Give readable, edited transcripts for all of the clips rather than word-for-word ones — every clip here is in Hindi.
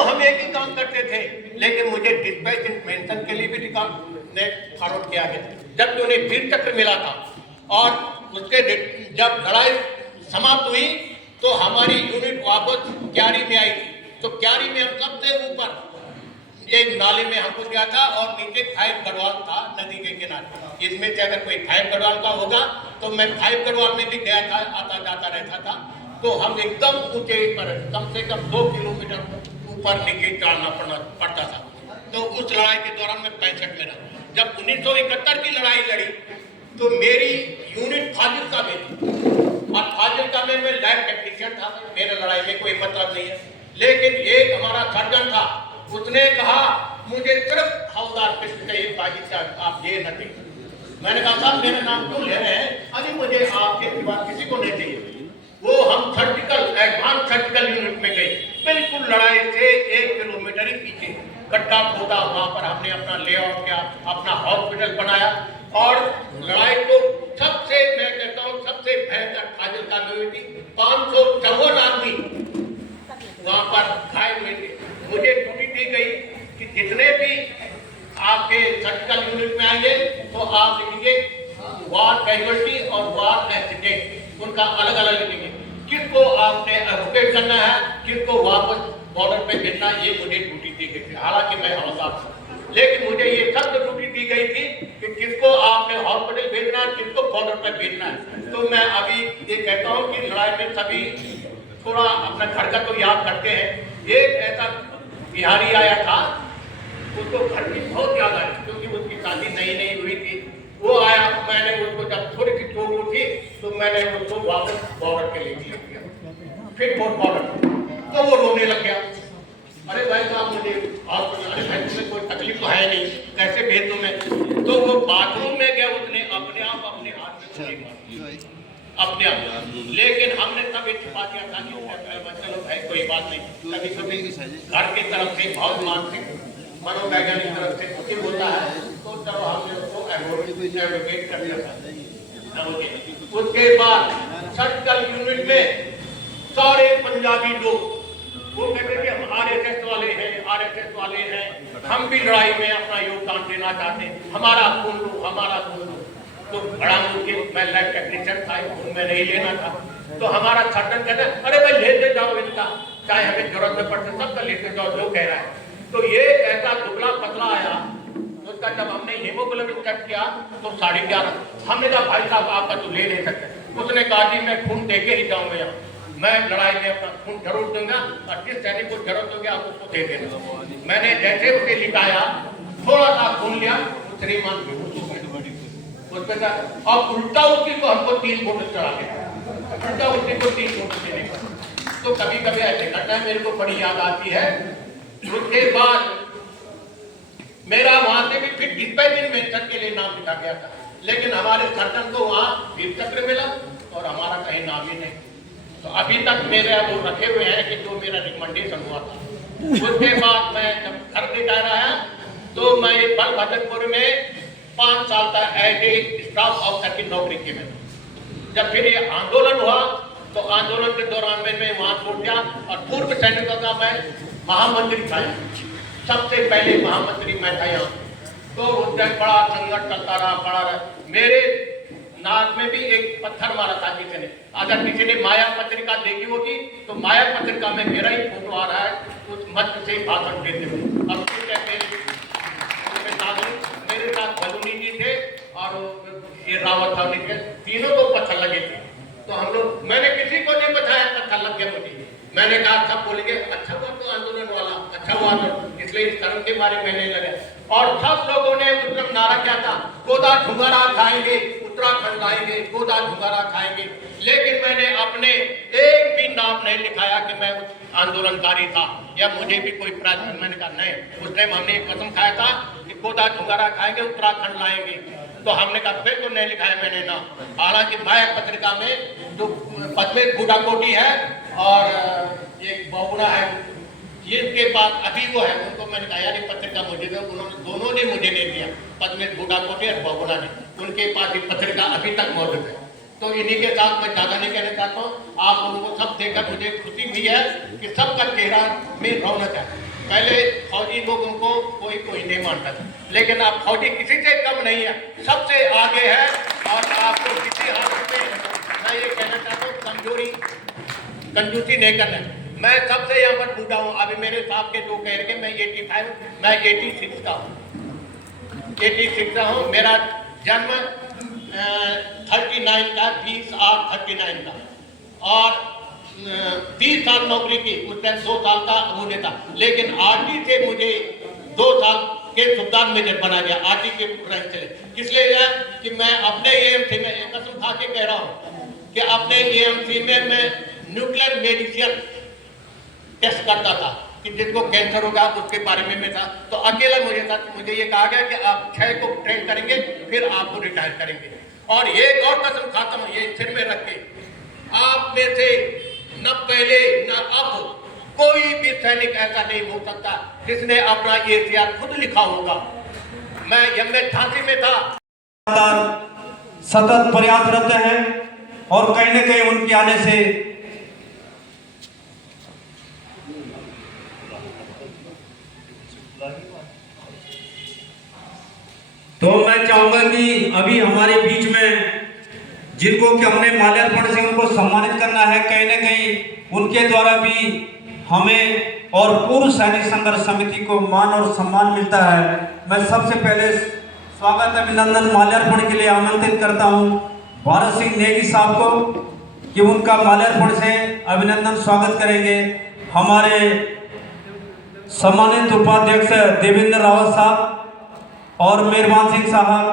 दोनों हम एक ही काम करते थे, लेकिन मुझे डिस्पैच मेंशन के लिए भी फॉरवर्ड किया गया, जबकि उन्हें वीर चक्र मिला था। और उसके जब लड़ाई समाप्त हुई तो हमारी यूनिट वापस क्यारी में आई थी। तो क्यारी में हम सबसे ऊपर एक नाले में हमको गया था और नीचे 5 गढ़वाल था नदी के किनारे। इसमें से अगर कोई 5 गढ़वाल का होगा तो मैं 5 गढ़वाल में भी गया था, आता जाता रहता था। तो हम एकदम ऊंचे पर कम से कम 2 किलोमीटर ऊपर नीचे चढ़ना पड़ता था। तो उस लड़ाई के दौरान मैं 65 में रहा। जब 1971 की लड़ाई लड़ी तो मेरी यूनिट फाजिल्का में थी और फाजिल्का में मैं लैब टेक्नीशियन था। मेरे लड़ाई में कोई मतलब नहीं है, लेकिन एक हमारा सर्जन था, उसने कहा मुझे सिर्फ हवलदार कृष्ण चाहिए, बाकी आप ये न दें। मैंने कहा साहब मेरा नाम क्यों ले रहे हैं? अभी मुझे आपके सिवा किसी को नहीं चाहिए। वो हम सर्जिकल एडवांस सर्जिकल यूनिट में गए, बिल्कुल लड़ाई से 1 किलोमीटर ही पीछे गड्ढा खोदा, वहां पर हमने अपना लेआउट किया, अपना हॉस्पिटल बनाया। और लड़ाई तो सबसे, मैं कहता हूँ सबसे भयंकर फाजिल्का में हुई थी। 554 आदमी वहां पर घायल हुए थे। मुझे ड्यूटी दी गई कि जितने भी आपके सर्जिकल यूनिट में आएंगे तो आप लिखेंगे वार कैजुअल्टी और वार एक्सीडेंट, उनका अलग अलग लिखेंगे। किसको आपने एवोकेट करना है, किसको वापस बॉर्डर पे भेजना, ये मुझे ड्यूटी दी गई थी। हालांकि मैं हवलदार था, लेकिन मुझे ये सब ड्यूटी दी गई थी कि किसको आपने हॉस्पिटल भेजना है, किसको बॉर्डर पे भेजना है। तो मैं अभी ये कहता हूँ कि लड़ाई में सभी थोड़ा अपना घर का तो याद करते हैं। एक ऐसा बिहारी आया था, उसको घर की बहुत याद आई क्योंकि उसकी शादी नई नई हुई थी। वो आया, मैंने उसको जब थोड़ी सी चोट उठी तो मैंने उसको वापस बॉर्डर के लिए किया, फिर बॉर्डर। तो वो रोने लग गया, अरे भाई साहब मुझे अरे भाई तुम्हें कोई तकलीफ तो है नहीं, कैसे भेज दूं मैं? तो वो बाथरूम में गया, उसने अपने आप अपने हाथ में गोली मारी, अपने आप। लेकिन हमने सब एक छिपा दिया था कि चलो भाई कोई बात नहीं। कभी कभी घर की तरफ से बहुत मानसिक मनोवैज्ञानिक तरफ से कुछ होता है, तो चलो हमने उसको एडवोकेट कर दिया था। उसके बाद सर्जिकल यूनिट में सारे पंजाबी लोग वो कहते थे हम आरएसएस वाले हैं, आरएसएस वाले हैं, हम भी लड़ाई में अपना योगदान देना चाहते हैं, हमारा खून लो, हमारा खून लो। तो बड़ा मुश्किल, मैं लैब टेक्नीशियन था, खून में नहीं लेना था। तो हमारा सर्जन कहता है अरे भाई लेते जाओ इनका, चाहे हमें जरूरत में पड़ते सबका लेते जाओ जो कह रहा है। तो ये ऐसा दुबला पतला आया, उसका जब हमने हीमोग्लोबिन चेक किया तो 11.5। हमने कहा भाई साहब आपका तो ले नहीं सकते। उसने कहा जी मैं खून दे के ही जाऊंगा यहाँ, मैं लड़ाई में अपना खून जरूर दूंगा और जिस सैनिक को जरूरत होगी आप उसको दे देना। मैंने जैसे उसे लिटाया, थोड़ा सा खून लिया, श्रीमान उसके साथ और उल्टा उसी को हमको 3 बोतल चढ़ा दिया, उल्टा उसी को 3 बोतल देने का। तो कभी कभी ऐसे घटनाएं मेरे को बड़ी याद आती है। उसके बाद मेरा वहां से भी फिर डिस्पैचिंग मेंशन के लिए नाम लिखा गया था, लेकिन हमारे सर्जन को वहां वीर चक्र मिला और हमारा कहीं नाम ही नहीं। तो अभी तक मेरे वो रखे हुए हैं कि जो मेरा रिकमेंडेशन हुआ था। उसके बाद मैं जब घर रिटायर आया तो मैं बलभद्रपुर में 5 साल तक एज ए स्टाफ ऑफिसर की नौकरी की। मैं जब फिर ये आंदोलन हुआ तो आंदोलन के दौरान मैं वहां छोड़ गया और पूर्व सैनिकों का मैं महामंत्री था, सबसे पहले महामंत्री मैं था यहाँ। तो उस टाइम बड़ा संघर्ष चलता रहा, बड़ा रहा। मेरे नाक में भी एक पत्थर मारा था किसी ने। अगर किसी ने माया पत्रिका देखी होगी तो माया पत्रिका में मेरा ही फोटो आ रहा है उस मंच से भाषण देते हुए। अब मेरे साथ बलूनी जी थे और ये रावत था, तीनों को पत्थर लगे थे। तो हम लोग, मैंने किसी को नहीं बताया पत्थर लग गया मुझे। मैंने कहा सब बोलेंगे अच्छा हुआ तो आंदोलन वाला, अच्छा हुआ तो इसलिए इस धर्म के बारे में नहीं लगे। और सब लोगों ने उस समय नारा क्या था, गोदा ढुंगारा खाएंगे, उत्तराखंड आएंगे, गोदा ढुंगारा खाएंगे। लेकिन मैंने अपने एक भी नाम नहीं लिखाया कि मैं आंदोलनकारी था या मुझे भी कोई प्राइज। मैंने कहा नहीं, उस टाइम हमने एक कसम खाया था कि गोदा ढुंगारा खाएंगे, उत्तराखंड लाएंगे। तो हमने कहा फिर तो नहीं लिखाया मैंने ना। हालांकि माया पत्रिका में जो पद्मेश बूढ़ाकोटी है और एक बहुगुणा है, ये के पास अभी वो है, उनको मैंने कहा यार पत्रिका मुझे दो, उन्होंने दोनों ने मुझे नहीं दिया, पद्मेश बूढ़ाकोटी और बहुगुणा ने। उनके पास ये पत्रिका अभी तक मौजूद है। तो इन्हीं के साथ मैं ज़्यादा नहीं कहना चाहता हूँ। आप लोगों को सब देखकर मुझे खुशी हुई है कि सबका चेहरा में रौनक है। पहले फौजी लोगों को कोई नहीं मानता था, लेकिन अब फौजी किसी से कम नहीं है, सबसे आगे है। और आपको किसी हालत में मैं ये कहना चाहता हूँ कमजोरी कंजूसी नहीं करना। मैं सबसे यहाँ पर बूढ़ा हूँ, अभी मेरे साहब के जो कह रहे मैं 85, मैं 86 का हूँ, 86 का हूँ। मेरा जन्म 39 का, 20/8/39 का, और 30 साल नौकरी की, उस टाइम 2 साल का होने था, लेकिन आरटी से मुझे 2 साल के सुबेदार मेजर बना गया, आरटी के रैंक से। इसलिए कि मैं अपने एएमसी में एक कसम खा के कह रहा हूँ कि अपने एएमसी में मैं न्यूक्लियर मेडिसिन टेस्ट करता था कि जिसको कैंसर होगा उसके बारे में मैं था, तो अकेला मुझे ये कहा गया कि आप 6 को ट्रेन करेंगे फिर आपको रिटायर करेंगे। और एक और कसम खाता हूँ, ये सिर में रख के, आप में से न पहले न अब कोई भी सैनिक ऐसा नहीं हो सकता जिसने अपना एसीआर खुद लिखा होगा। मैं झांसी में था, सतत प्रयासरत है, और कहीं न कहीं उनके आने से तो मैं चाहूंगा कि अभी हमारे बीच में जिनको कि हमने माल्यार्पण से उनको सम्मानित करना है, कहीं न कहीं उनके द्वारा भी हमें और पूर्व सैनिक संघर्ष समिति को मान और सम्मान मिलता है। मैं सबसे पहले स्वागत अभिनंदन माल्यार्पण के लिए आमंत्रित करता हूं भारत सिंह नेगी साहब को कि उनका माल्यार्पण से अभिनंदन स्वागत करेंगे। हमारे सम्मानित उपाध्यक्ष देवेंद्र रावत साहब और मेहरबान सिंह साहब,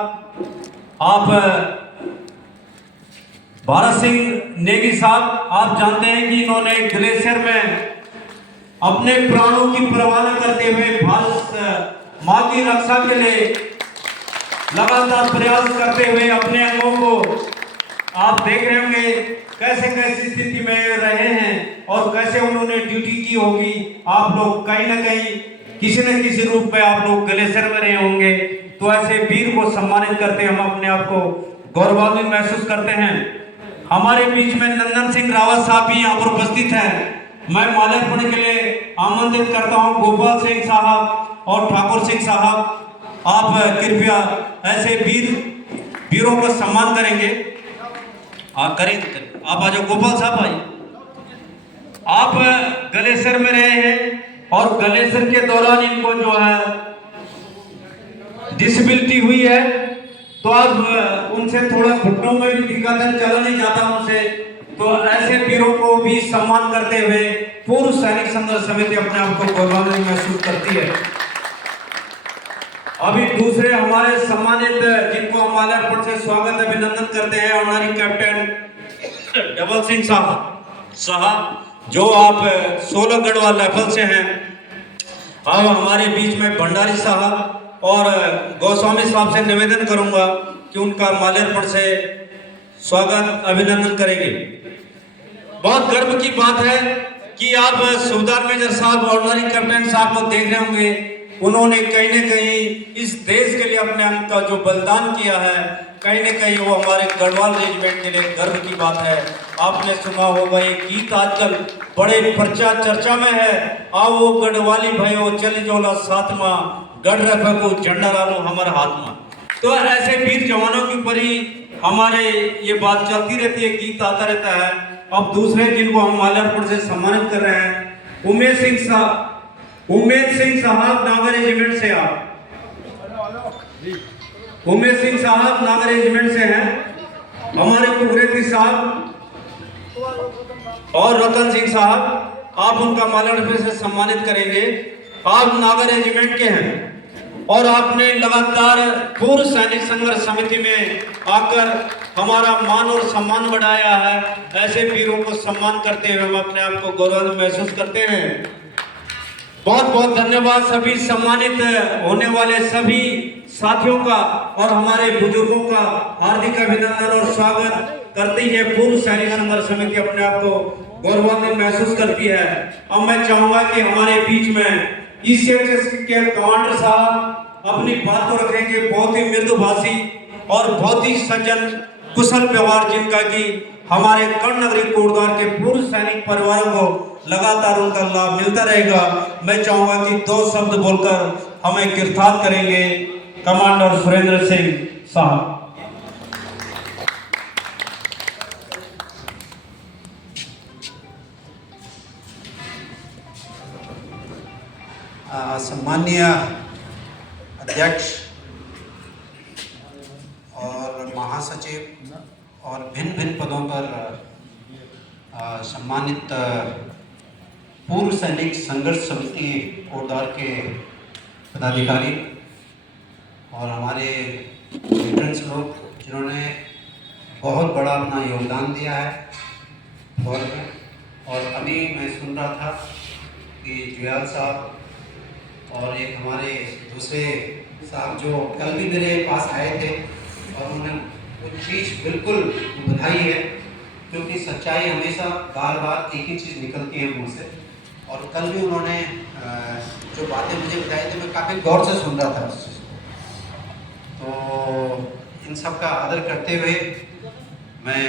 आप भारत सिंह नेगी साहब, आप जानते हैं कि इन्होंने ग्लेशियर में अपने प्राणों की परवाह न करते हुए भारत माँ की रक्षा के लिए लगातार प्रयास करते हुए अपने अंगों को, आप देख रहे होंगे कैसे कैसी स्थिति में रहे हैं और कैसे उन्होंने ड्यूटी की होगी। आप लोग कहीं न कहीं किसी न किसी रूप में आप लोग ग्लेशियर में रहे होंगे, तो ऐसे वीर को सम्मानित करते हम अपने आप को गौरवान्वित महसूस करते हैं। हमारे बीच में नंदन सिंह रावत साहब भी यहाँ पर उपस्थित हैं। मैं माल्यार्पण के लिए आमंत्रित करता हूँ गोपाल सिंह साहब और ठाकुर सिंह साहब, आप कृपया ऐसे वीरों को सम्मान करेंगे। करें आप आ जाओ, गोपाल साहब आइए। आप ग्लेशियर में रहे हैं और ग्लेशियर के दौरान इनको जो है डिसेबिलिटी हुई है, तो आप उनसे थोड़ा घुटनों में भी दिक्कत है, चला नहीं जाता उनसे, तो ऐसे वीरों को भी सम्मान करते हुए पूर्व सैनिक संघर्ष समिति अपने आप को गौरवान्वित महसूस करती है। अभी दूसरे हमारे सम्मानित जिनको हम माल्यार्पण से स्वागत अभिनंदन करते हैं, ऑनरी कैप्टन डबल सिंह साहब जो आप 16 गढ़वाल राइफल से हैं। अब हमारे बीच में भंडारी साहब और गोस्वामी साहब से निवेदन करूंगा कि उनका माल्यार्पण से स्वागत अभिनंदन करेंगे। बहुत गर्व की बात है कि आप सुबेदार मेजर साहब ऑनरी कैप्टन साहब को देख रहे होंगे, उन्होंने कहीं न कहीं इस देश के लिए अपने अंग का जो बलिदान किया है, कहीं न कहीं वो हमारे गढ़वाल रेजिमेंट के लिए गर्व की बात है। आपने सुना होगा ये गीत आजकल बड़े चर्चा में है, आओ वो गढ़वाली भयो चल जोला साथमा, गढ़ रफे को झंडा डालो हमारे हाथ में। तो ऐसे वीर जवानों के ऊपर ही हमारे ये बात चलती रहती है, गीत आता रहता है। अब दूसरे जिनको हम माल्यार्पण से सम्मानित कर रहे हैं, उमेश सिंह साहब नागर रेजिमेंट से। आप उमेश सिंह साहब नागर रेजिमेंट से हैं। हमारे कुगरेती साहब और रतन सिंह साहब, आप उनका माल्यार्पण से सम्मानित करेंगे। आप नागर रेजिमेंट के हैं और आपने लगातार पूर्व सैनिक संघर्ष समिति में आकर हमारा मान और सम्मान बढ़ाया है। ऐसे वीरों को सम्मान करते हुए हम अपने आप को गौरव महसूस करते हैं। बहुत बहुत धन्यवाद सभी सम्मानित होने वाले सभी साथियों का और हमारे बुजुर्गों का हार्दिक अभिनंदन और स्वागत करती है। पूर्व सैनिक संघर्ष समिति अपने आप को गौरवान्वित महसूस करती है। अब मैं चाहूंगा कि हमारे बीच में ईसीएचएस के कमांडर साहब अपनी बात को रखेंगे। बहुत ही मृदुभाषी और बहुत ही सज्जन कुशल व्यवहार जिनका कि हमारे कर्ण नगरी कोटद्वार के पूर्व सैनिक परिवारों को लगातार उनका लाभ मिलता रहेगा। मैं चाहूंगा कि 2 शब्द बोलकर हमें कीर्तार्थ करेंगे कमांडर सुरेंद्र सिंह साहब। सम्मानीय अध्यक्ष और महासचिव और भिन्न भिन्न पदों पर सम्मानित पूर्व सैनिक संघर्ष समिति कोटद्वार के पदाधिकारी और हमारे वेटरन्स लोग जिन्होंने बहुत बड़ा अपना योगदान दिया है फौज में। और अभी मैं सुन रहा था कि जुयाल साहब और एक हमारे दूसरे साहब जो कल भी मेरे पास आए थे और उन्होंने कुछ चीज़ बिल्कुल बताई है, क्योंकि सच्चाई हमेशा बार बार एक ही चीज़ निकलती है मुँह से। और कल भी उन्होंने जो बातें मुझे बताई थी मैं काफ़ी गौर से सुन रहा था उस चीज़ को। तो इन सब का आदर करते हुए मैं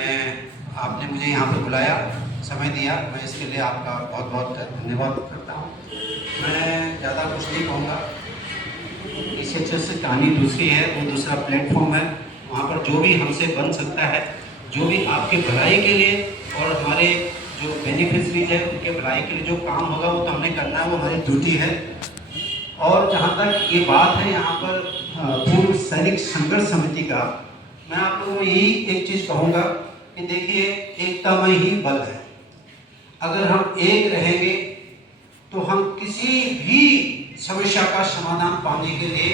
आपने मुझे यहाँ पर बुलाया, समय दिया, मैं इसके लिए आपका बहुत बहुत धन्यवाद करता हूँ। मैं ज़्यादा कुछ नहीं कहूँगा, इससे अच्छे से कहानी दूसरी है, वो दूसरा प्लेटफॉर्म है। वहाँ पर जो भी हमसे बन सकता है, जो भी आपके भलाई के लिए और हमारे जो बेनिफिशरीज है उनके भलाई के लिए जो काम होगा वो तो हमने करना है, वो हमारी ड्यूटी है। और जहाँ तक ये बात है यहाँ पर पूर्व सैनिक संघर्ष समिति का, मैं आप लोगों को यही एक चीज़ कहूँगा कि देखिए, एकता में ही बल है। अगर हम एक रहेंगे तो हम किसी भी समस्या का समाधान पाने के लिए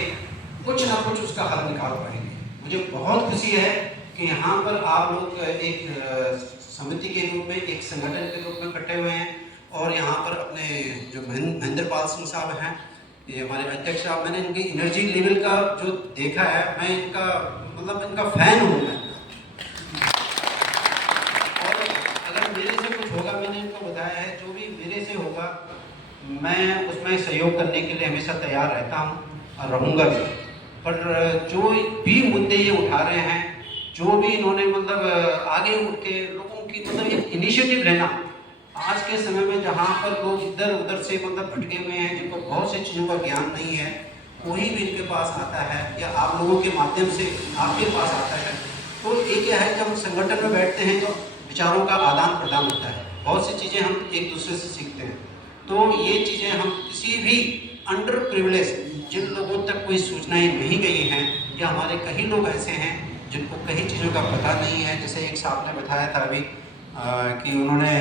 कुछ ना कुछ उसका हल निकाल पाएंगे। मुझे बहुत खुशी है कि यहाँ पर आप लोग एक समिति के रूप में, एक संगठन के रूप में इकट्ठे हुए हैं। और यहाँ पर अपने जो महेंद्र पाल सिंह साहब हैं, ये हमारे अध्यक्ष साहब, मैंने इनकी एनर्जी लेवल का जो देखा है, मैं इनका मतलब इनका फैन हूँ मैं। और अगर मेरे से कुछ होगा, मैंने इनको बताया है, जो भी मेरे से होगा मैं उसमें सहयोग करने के लिए हमेशा तैयार रहता हूँ और रहूँगा भी। पर जो भी मुद्दे ये उठा रहे हैं, जो भी इन्होंने मतलब आगे उठ के लोगों की मतलब एक इनिशिएटिव लेना, आज के समय में जहाँ पर लोग इधर उधर से मतलब भटके हुए हैं, जिनको बहुत सी चीज़ों का ज्ञान नहीं है, कोई भी इनके पास आता है या आप लोगों के माध्यम से आपके पास आता है, तो एक क्या है, जब हम संगठन में बैठते हैं तो विचारों का आदान प्रदान होता है, बहुत सी चीज़ें हम एक दूसरे से सीखते हैं। तो ये चीज़ें हम किसी भी अंडर प्रिविलेज, जिन लोगों तक कोई सूचनाएं नहीं गई हैं, या हमारे कई लोग ऐसे हैं जिनको कई चीज़ों का पता नहीं है, जैसे एक साहब ने बताया था अभी कि उन्होंने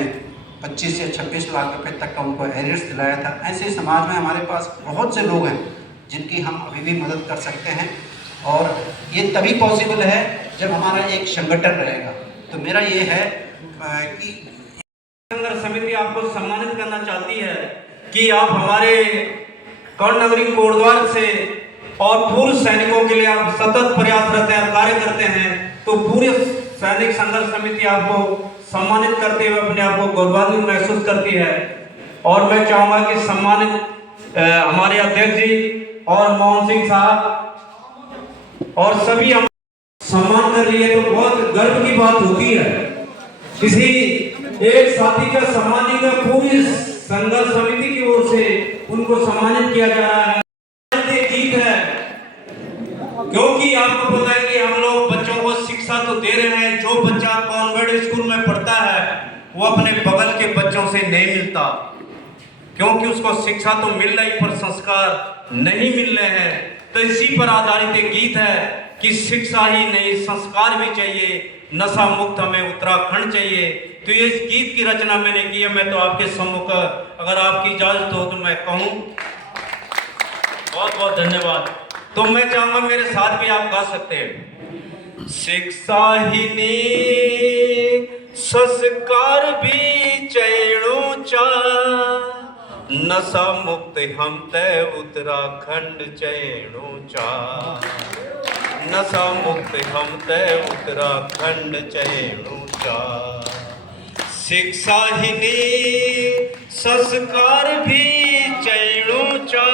25 से 26 लाख रुपए तक का उनको एरियर्स दिलाया था। ऐसे समाज में हमारे पास बहुत से लोग हैं जिनकी हम अभी भी मदद कर सकते हैं, और ये तभी पॉसिबल है जब हमारा एक संगठन रहेगा। तो मेरा ये है कि संघर्ष समिति आपको सम्मानित करना चाहती है कि आप हमारे कर्ण नगरी कोटद्वार से और पूर्व सैनिकों के लिए आप सतत प्रयासरत हैं, कार्य करते हैं। तो पूरे सैनिक संघर्ष समिति आपको सम्मानित करते हुए अपने आप को गौरवान्वित महसूस करती है। और मैं चाहूंगा कि सम्मानित हमारे अध्यक्ष जी और मोहन सिंह साहब और सभी हम सम्मान कर रही है, तो बहुत गर्व की बात होती है किसी एक साथी का सम्मान का पूरी संघर्ष समिति की ओर से उनको सम्मानित किया जा रहा है। गीत है, क्योंकि आपको पता है कि हम लोग बच्चों को शिक्षा तो दे रहे हैं। जो बच्चा कॉन्वेंट स्कूल में पढ़ता है वो अपने बगल के बच्चों से नहीं मिलता, क्योंकि उसको शिक्षा तो मिल रही पर संस्कार नहीं मिल रहे हैं। तो इसी पर आधारित एक गीत है कि शिक्षा ही नहीं संस्कार भी चाहिए, नशा मुक्त हमें उत्तराखंड चाहिए। तो ये गीत की रचना मैंने की है। मैं तो आपके सम्मुख अगर आपकी इजाजत हो तो मैं कहूँ बहुत बहुत धन्यवाद। तो मैं चाहूंगा मेरे साथ भी आप गा सकते हैं। शिक्षा ही नहीं संस्कार भी चैणोचा, नशा मुक्त हम तय उत्तराखंड चैणोचा, नशा मुक्त हम तय उत्तराखंड चैणोचा। शिक्षा ही नहीं संस्कार भी चैणोचा।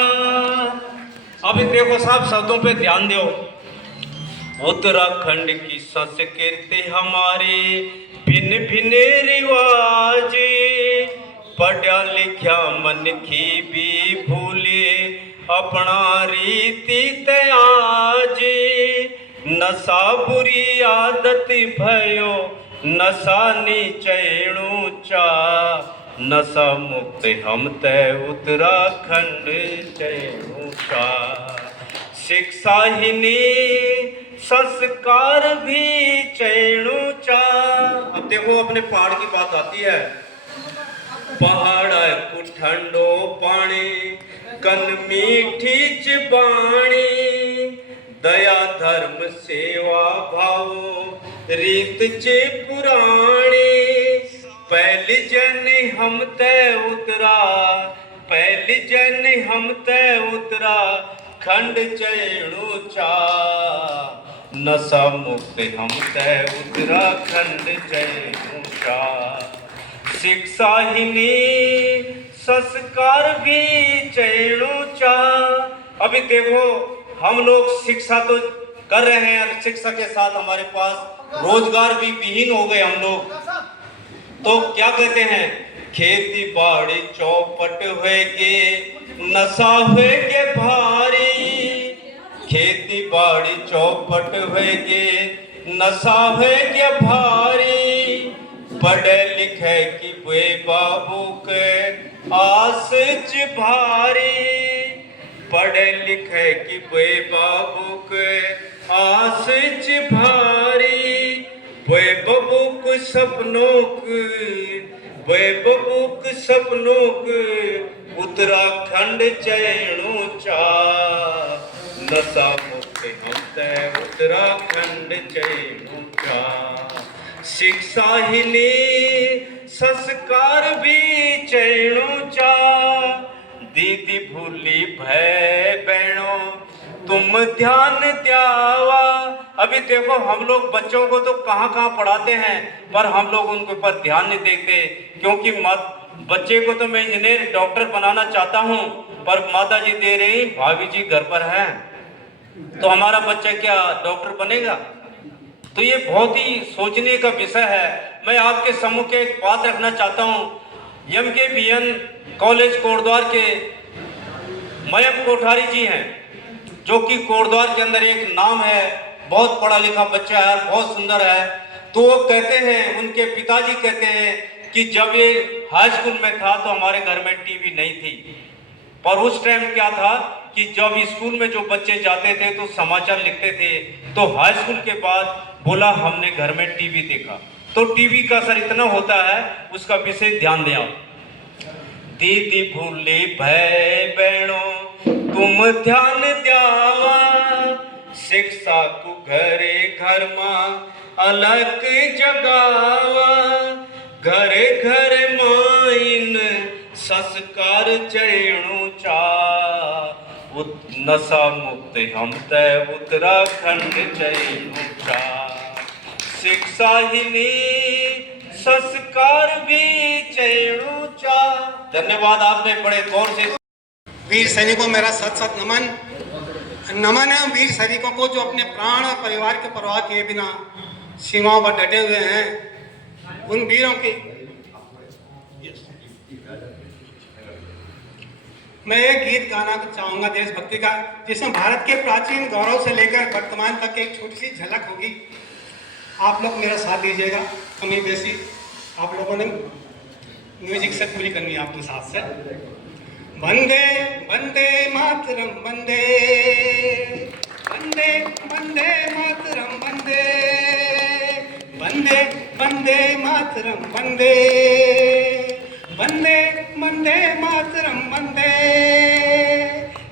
अब देखो साहब, शब्दों पे ध्यान दो। उत्तराखंड की संस्कृति हमारी भिन्न भिन्न रिवाज, पढ़ा लिखा मन की भी भूले अपना रीति त्याज। नशा बुरी आदत भयो नशा नीचेणु चा, नशा मुक्त हम तय उत्तराखंड चैणु चा। शिक्षा ही नी संस्कार भी चैणु चा। अब देखो अपने पहाड़ की बात आती है। पहाड़ को ठंडो पानी कन मीठी जबानी, दया धर्म सेवा भाव रीत चे पुराणी। पहली जन हम तय उतरा, पहली जन हम तय उतरा खंड चैणु चा, नशा मुक्त हम तय उत्तराखंड चैणु चा। शिक्षा ही नी संस्कार भी चैणु चा। अभी देखो हम लोग शिक्षा तो कर रहे हैं और शिक्षा के साथ हमारे पास रोजगार भी विहीन हो गए हम लोग। तो क्या कहते हैं, खेती बाड़ी चौपट होएगे नशा होएगे भारी, खेती बाड़ी चौपट होएगे नशा होएगे भारी। पढ़े लिखे की वे बाबू के आस च भारी, पढ़े लिखे की वे बाबू के आस च भारी। वे बबूक सपनों के, वे बबूक सपनों के उत्तराखंड चैणु चा, नशा मुक्त हम तय उत्तराखंड चैणु चा। शिक्षा ही नी संस्कार भी चैणु चा। दीदी भूली भय बहनों तुम ध्यान द्यावा। अभी देखो हम लोग बच्चों को तो कहाँ कहाँ पढ़ाते हैं, पर हम लोग उनके ऊपर ध्यान नहीं देते। क्योंकि बच्चे को तो मैं इंजीनियर डॉक्टर बनाना चाहता हूँ, पर माता जी दे रही भाभी जी घर पर हैं, तो हमारा बच्चा क्या डॉक्टर बनेगा? तो ये बहुत ही सोचने का विषय है। मैं आपके सम्मुख एक बात रखना चाहता हूँ। MKBN कॉलेज कोटद्वार के मयंक कोठारी जी हैं, जो कि कोटद्वार के अंदर एक नाम है, बहुत पढ़ा लिखा बच्चा है, बहुत सुंदर है। तो वो कहते हैं, उनके पिताजी कहते हैं कि जब ये हाई स्कूल में था तो हमारे घर में टीवी नहीं थी, पर उस टाइम क्या था कि जब स्कूल में जो बच्चे जाते थे तो समाचार लिखते थे। तो हाई स्कूल के बाद बोला हमने घर में टीवी देखा। तो टीवी का असर इतना होता है, उसका विशेष ध्यान दें आप। दीदी भूली भय बहनों तुम ध्यान द्यावा, शिक्षा को घरे घर माँ अलग जगावा। घरे घरे माइन संस्कार चैणु चा, नशा मुक्त हम तय उत्तराखंड चैणु चा। शिक्षा ही नी संस्कार भी चैणु चा। धन्यवाद, आपने बड़े गौर से। वीर सैनिकों मेरा सत सत नमन। नमन है वीर सैनिकों को जो अपने प्राण और परिवार की परवाह किए बिना सीमाओं पर डटे हुए हैं। उन वीरों की मैं एक गीत गाना चाहूंगा देशभक्ति का, जिसमें भारत के प्राचीन गौरव से लेकर वर्तमान तक एक छोटी सी झलक होगी। आप लोग मेरा साथ दीजिएगा, कमी बेसी आप लोगों ने म्यूजिक से पूरी करनी है आपके साथ से। वंदे वंदे मातरम वंदे, वंदे वंदे मातरम वंदे, वंदे वंदे मातरम वंदे, वंदे वंदे मातरम वंदे।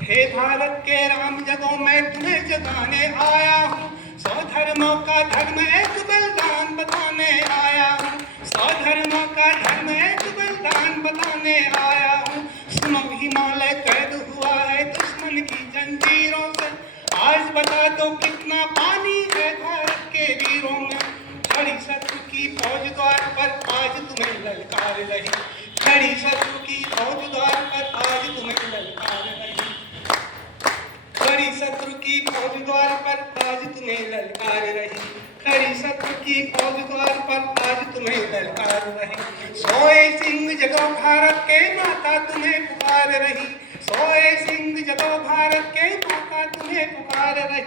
हे भारत के राम जगो मैं तुम्हें जगाने आया हूँ, 100 धर्मों का धर्म एक बलिदान बताने आया हूँ, 100 धर्मों का धर्म एक बलिदान बताने आया हूँ। सुनो हिमालय कैद हुआ है दुश्मन की जंजीरों से, आज बता दो कितना पानी है भारत के वीरों में। खड़ी शत्रु की फौज द्वार पर आज तुम्हें ललकार रही, खड़ी शत्रु की फौज द्वार पर आज तुम्हें ललकार रही, खड़ी शत्रु की फौज द्वार पर आज तुम्हें तुम्हें ललकार रही, खड़ी सत्य की फौज द्वार पर आज तुम्हें ललकार रही। सोए सिंह जगो भारत के माता तुम्हें पुकार रही, सोए सिंह जगो भारत के माता तुम्हें पुकार रही।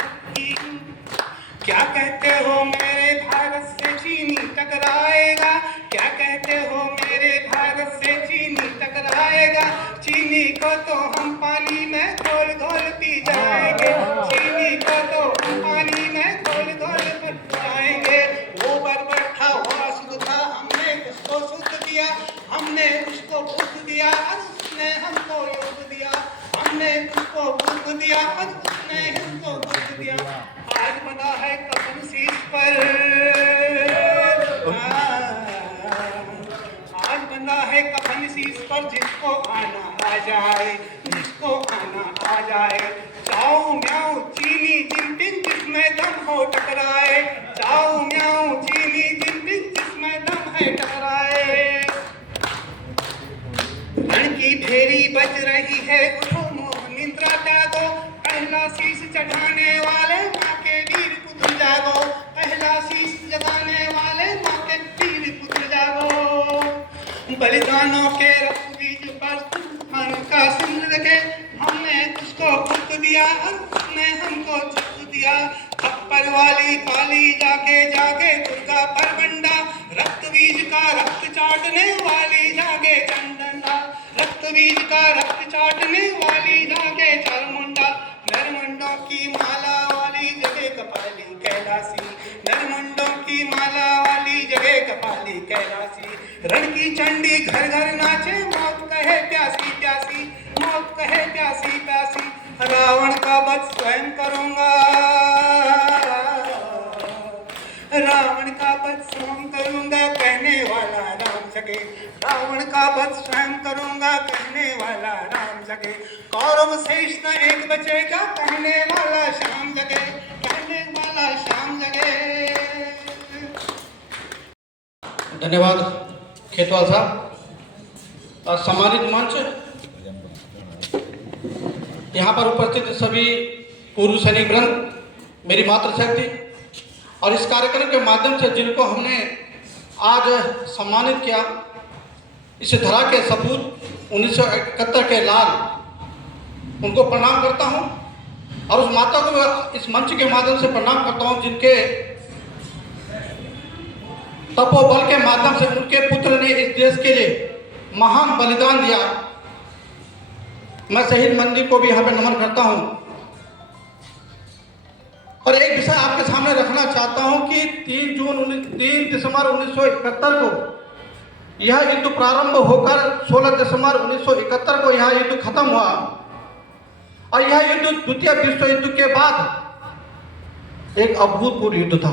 क्या कहते हो मेरे भारत से चीनी टकराएगा, क्या कहते हो मेरे भारत से चीनी टकराएगा। चीनी को तो हम पानी में घोल घोल पी जाएंगे, चीनी को तो हम पानी में घोल घोल पी जाएंगे। वो बरबट्टा हुआ शुद्ध था, हमने उसको शुद्ध दिया, हमने उसको बुद्ध दिया और उसने हमको योग दिया, हमने उसको बुद्ध दिया और उसने हमको बुद्ध दिया। आज बना है कफन शीश पर, आज बना है कफन शीश पर, जिसको आना आ जाए, जिसको आना आ जाए। चाओ म्याओ चीनी जिनपिंग जिसमें दम हो टकराए, चाओ म्याओ चीनी जिनपिंग जिसमें दम है टकराए। रण की ढेरी बज रही है, उठो मोह निद्रा त्यागो, पहला शीश चढ़ाने वाले माँ के वीर पुत्र जागो, पहला शीश जगाने वाले माँ के वीर पुत्र जागो। बलिदानों के रक्त बीज पर तूफान का सिंह के, हमने उसको पुत्र दिया और उसने हमको चित्र दिया। थप्पड़ वाली काली जाके जाके दुर्गा परबंडा, रक्त बीज का रक्त चाटने वाली जागे चंडंडा, रक्त बीज का रक्त चाटने वाली जागे चारमुंडा। नरमुंडों की माला वाली जगह कपाली कैलासी, नरमुंडों की माला वाली जगह कपाली कैलासी। रण की चंडी घर घर नाचे, मौत कहे प्यासी प्यासी, मौत कहे प्यासी प्यासी। रावण का वध स्वयं करूंगा, रावण का वध स्वयं करूंगा, कहने वाला राम जगे, रावण का वध स्वयं करूंगा, कहने वाला राम जगे। कौरव शेष न एक बचेगा, कहने वाला शाम जगे, कहने वाला शाम जगे। धन्यवाद खेतवाल साहब। और सम्मानित मंच, यहाँ पर उपस्थित सभी पूर्व सैनिक वृंद, मेरी मातृशक्ति, और इस कार्यक्रम के माध्यम से जिनको हमने आज सम्मानित किया, इस धरा के सपूत 1971 के लाल, उनको प्रणाम करता हूँ। और उस माता को इस मंच के माध्यम से प्रणाम करता हूँ जिनके तपोबल के माध्यम से उनके पुत्र ने इस देश के लिए महान बलिदान दिया। मैं शहीद मंदिर को भी यहाँ पे नमन करता हूँ। और एक विषय आपके सामने रखना चाहता हूँ कि 3 दिसंबर 1971 को यह युद्ध प्रारंभ होकर 16 दिसंबर 1971 को यह युद्ध खत्म हुआ। और यह युद्ध द्वितीय विश्व युद्ध के बाद एक अभूतपूर्व युद्ध था,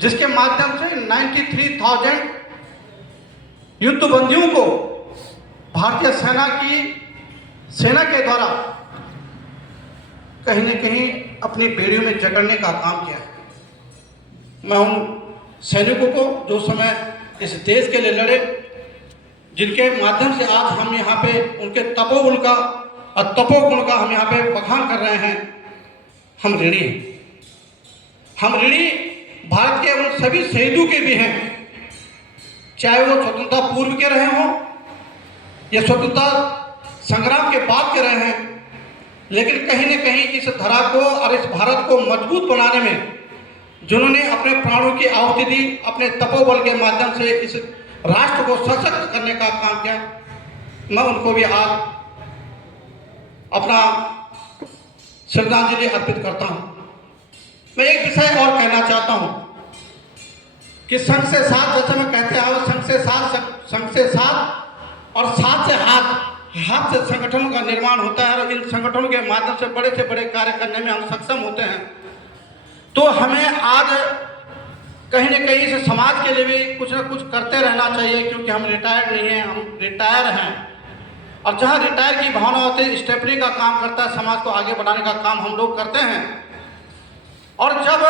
जिसके माध्यम से 93,000 युद्धबंदियों को भारतीय सेना के द्वारा कहीं न कहीं अपनी बेड़ियों में जकड़ने का काम किया। मैं उन सैनिकों को जो समय इस देश के लिए लड़े, जिनके माध्यम से आज हम यहाँ पे उनके तपोगुण का हम यहाँ पे बखान कर रहे हैं, हम ऋणी हैं। हम ऋणी भारत के उन सभी शहीदों के भी हैं, चाहे वो स्वतंत्रता पूर्व के रहे हों या स्वतंत्रता संग्राम के बाद के रहे हैं। लेकिन कहीं न कहीं इस धरा को और इस भारत को मजबूत बनाने में जिन्होंने अपने प्राणों की आहुति दी, अपने तपोबल के माध्यम से इस राष्ट्र को सशक्त करने का काम किया, मैं उनको भी आज अपना श्रद्धांजलि अर्पित करता हूँ। मैं एक विषय और कहना चाहता हूँ कि संघ से साथ, जैसे मैं कहते आया, संघ से साथ और साथ से हाथ से संगठनों का निर्माण होता है। और इन संगठनों के माध्यम से बड़े कार्य करने में हम सक्षम होते हैं। तो हमें आज कहीं न कहीं इस समाज के लिए भी कुछ न कुछ करते रहना चाहिए, क्योंकि हम रिटायर्ड नहीं हैं, हम रिटायर हैं। और जहाँ रिटायर की भावना होती है, स्टेपनी का काम करता है, समाज को आगे बढ़ाने का काम हम लोग करते हैं। और जब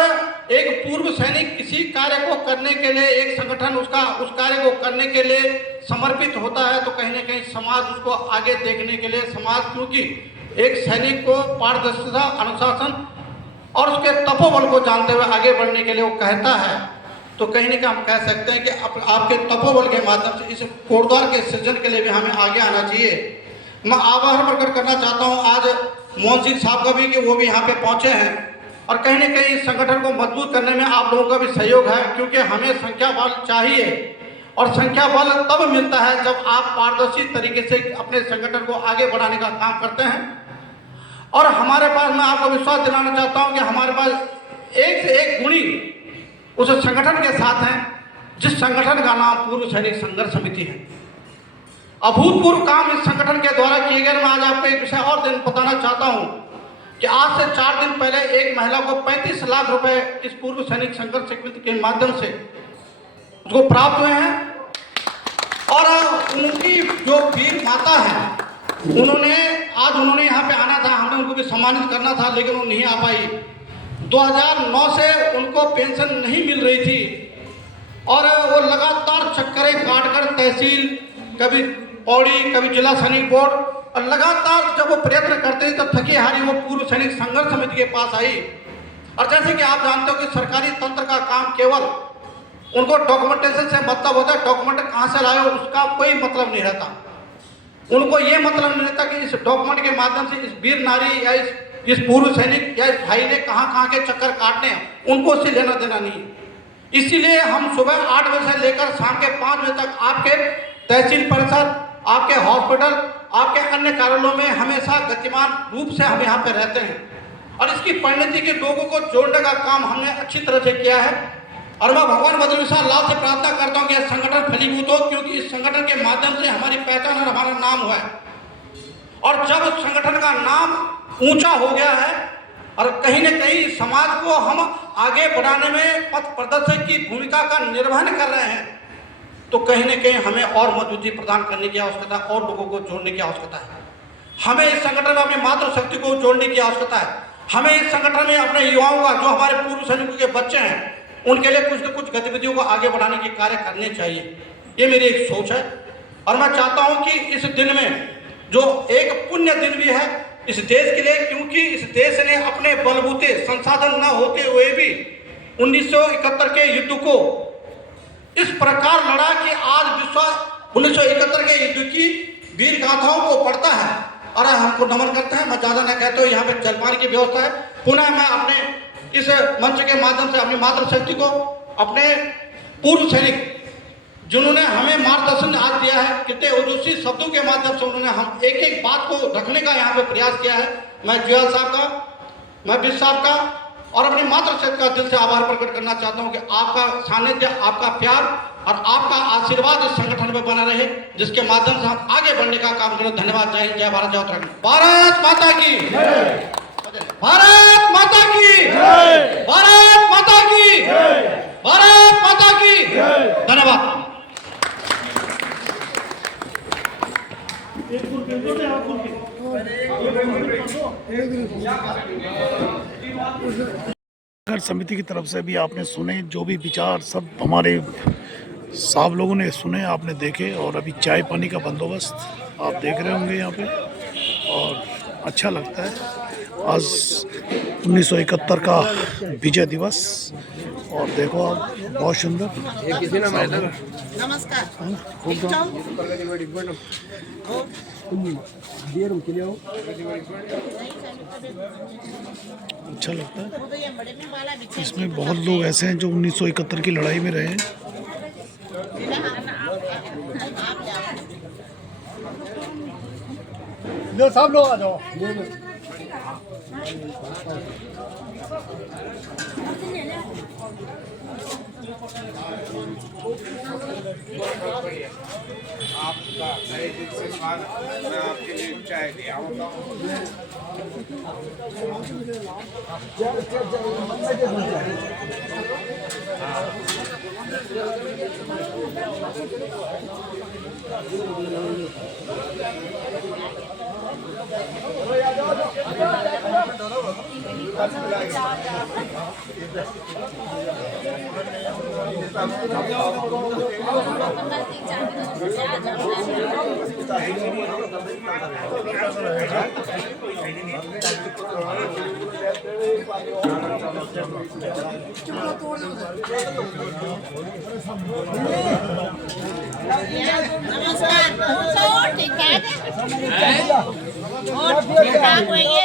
एक पूर्व सैनिक किसी कार्य को करने के लिए, एक संगठन उस कार्य को करने के लिए समर्पित होता है, तो कहीं न कहीं समाज उसको आगे देखने के लिए, समाज, क्योंकि एक सैनिक को पारदर्शिता, अनुशासन और उसके तपोबल को जानते हुए आगे बढ़ने के लिए वो कहता है, तो कहीं ना कहीं हम कह सकते हैं कि आपके तपोबल के माध्यम से इस कोटद्वार के सृजन के लिए भी हमें आगे आना चाहिए। मैं आभार प्रकट करना चाहता हूँ आज मोहन सिंह साहब का भी कि वो भी यहाँ पे पहुँचे हैं, और कहीं ना कहीं इस संगठन को मजबूत करने में आप लोगों का भी सहयोग है, क्योंकि हमें संख्या बल चाहिए और संख्या बल तब मिलता है जब आप पारदर्शी तरीके से अपने संगठन को आगे बढ़ाने का काम करते हैं। और हमारे पास, मैं आपको विश्वास दिलाना चाहता हूं कि हमारे पास एक से एक गुणी उस संगठन के साथ हैं, जिस संगठन का नाम पूर्व सैनिक संघर्ष समिति है। अभूतपूर्व काम इस संगठन के द्वारा किए गए। मैं आज आपको एक विषय और दिन बताना चाहता हूं कि आज से 4 दिन पहले एक महिला को 35 लाख रुपए इस पूर्व सैनिक संघर्ष समिति के माध्यम से उसको प्राप्त हुए हैं। और उनकी जो वीर माता है, उन्होंने यहाँ पे आना था, हमने उनको भी सम्मानित करना था, लेकिन वो नहीं आ पाई। 2009 से उनको पेंशन नहीं मिल रही थी और वो लगातार चक्करें काटकर तहसील, कभी पौड़ी, कभी जिला सैनिक बोर्ड, और लगातार जब वो प्रयत्न करते थे तो थकी हारी वो पूर्व सैनिक संघर्ष समिति के पास आई। और जैसे कि आप जानते हो कि सरकारी तंत्र का काम केवल उनको डॉक्यूमेंटेशन से मतलब होता है, डॉक्यूमेंट कहाँ से लाए हो उसका कोई मतलब नहीं रहता। उनको ये मतलब नहीं रहता कि इस डॉक्यूमेंट के माध्यम से इस वीर नारी या इस पूर्व सैनिक या इस भाई ने कहाँ के चक्कर काटने हैं, उनको उससे लेना देना नहीं। इसीलिए हम सुबह 8 बजे से लेकर शाम के 5 बजे तक आपके तहसील परिषद, आपके हॉस्पिटल, आपके अन्य कार्यालयों में हमेशा गतिमान रूप से हम यहाँ पे रहते हैं। और इसकी परिणति के लोगों को जोड़ने का काम हमने अच्छी तरह से किया है। और मैं भगवान बद्रीनाथ लाल से प्रार्थना करता हूँ कि यह संगठन फलीभूत हो, क्योंकि इस संगठन के माध्यम से हमारी पहचान और हमारा नाम हुआ है। और जब संगठन का नाम ऊंचा हो गया है और कहीं न कहीं समाज को हम आगे बढ़ाने में पथ प्रदर्शक की भूमिका का निर्वहन कर रहे हैं, तो कहीं न कहीं हमें और मजबूती प्रदान करने की आवश्यकता है और लोगों को जोड़ने की आवश्यकता है। हमें इस संगठन में अपनी मातृशक्ति को जोड़ने की आवश्यकता है। हमें इस संगठन में अपने युवाओं का, जो हमारे पूर्व सैनिकों के बच्चे हैं, उनके लिए कुछ न कुछ गतिविधियों को आगे बढ़ाने के कार्य करने चाहिए। ये मेरी एक सोच है। और मैं चाहता हूं कि इस दिन में जो एक पुण्य दिन भी है इस देश के लिए, क्योंकि इस देश ने अपने बलबूते संसाधन न होते हुए भी 1971 के युद्ध को इस प्रकार लड़ा कि आज विश्व 1971 के युद्ध की वीर गाथाओं को पढ़ता है और हमको नमन करता है। मैं ज़्यादा न कहता हूँ, यहाँ पे जलपान की व्यवस्था है। पुनः मैं अपने इस मंच के माध्यम से अपनी मातृशक्ति को, अपने पूर्व सैनिक जिन्होंने हमें मार्गदर्शन आज दिया है, कितने ओजस्वी शब्दों के माध्यम से उन्होंने हम एक एक बात को रखने का यहाँ पे प्रयास किया है। मैं जुयाल साहब का, मैं बिस साहब का और अपनी मातृशक्ति का दिल से आभार प्रकट करना चाहता हूँ कि आपका सानिध्य, आपका प्यार और आपका आशीर्वाद इस संगठन में बना रहे, जिसके माध्यम से हम आगे बढ़ने का काम करें। धन्यवाद। जय हिंद, जय भारत, जय उत्तराखंड। भारत माता की, भारत माता की, भारत माता की, भारत माता की। धन्यवाद। संघर्ष समिति की तरफ से भी आपने सुने, जो भी विचार सब हमारे साहब लोगों ने सुने, आपने देखे। और अभी चाय पानी का बंदोबस्त आप देख रहे होंगे यहाँ पे, और अच्छा लगता है। आज 1971 का विजय दिवस, और देखो आप, बहुत सुंदर। नमस्कार। अच्छा लगता है। इसमें बहुत लोग ऐसे हैं जो 1971 की लड़ाई में रहे हैं। सब लोग आ जाओ। आपका नए दिन से स्वागत। मैं आपके लिए चाय ले आऊँगा। जा नमस्कार ठीक ठाक और ठीक ठाक रहिए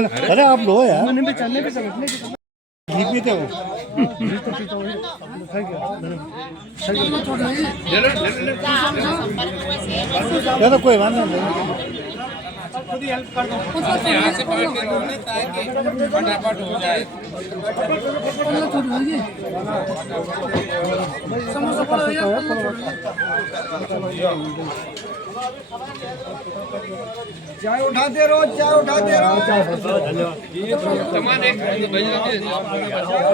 ना। अरे आप लो यार मैंने भी चलने भी समझने घी पीते हो चलो कोई बात नहीं यहाँ से बांट के दो ना ताकि फटाफट हो जाए। चाय उठाते रहो, चाय उठाते रहो, सामान एक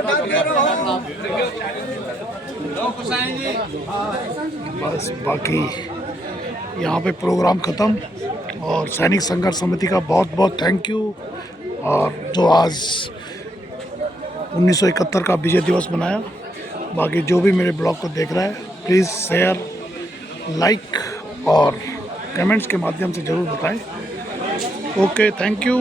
उठाते रहो। बस बाकी यहाँ पे प्रोग्राम ख़त्म और सैनिक संघर्ष समिति का बहुत बहुत थैंक यू। और जो आज 1971 का विजय दिवस मनाया। बाकी जो भी मेरे ब्लॉग को देख रहा है प्लीज़ शेयर लाइक और कमेंट्स के माध्यम से ज़रूर बताएं। Okay thank you.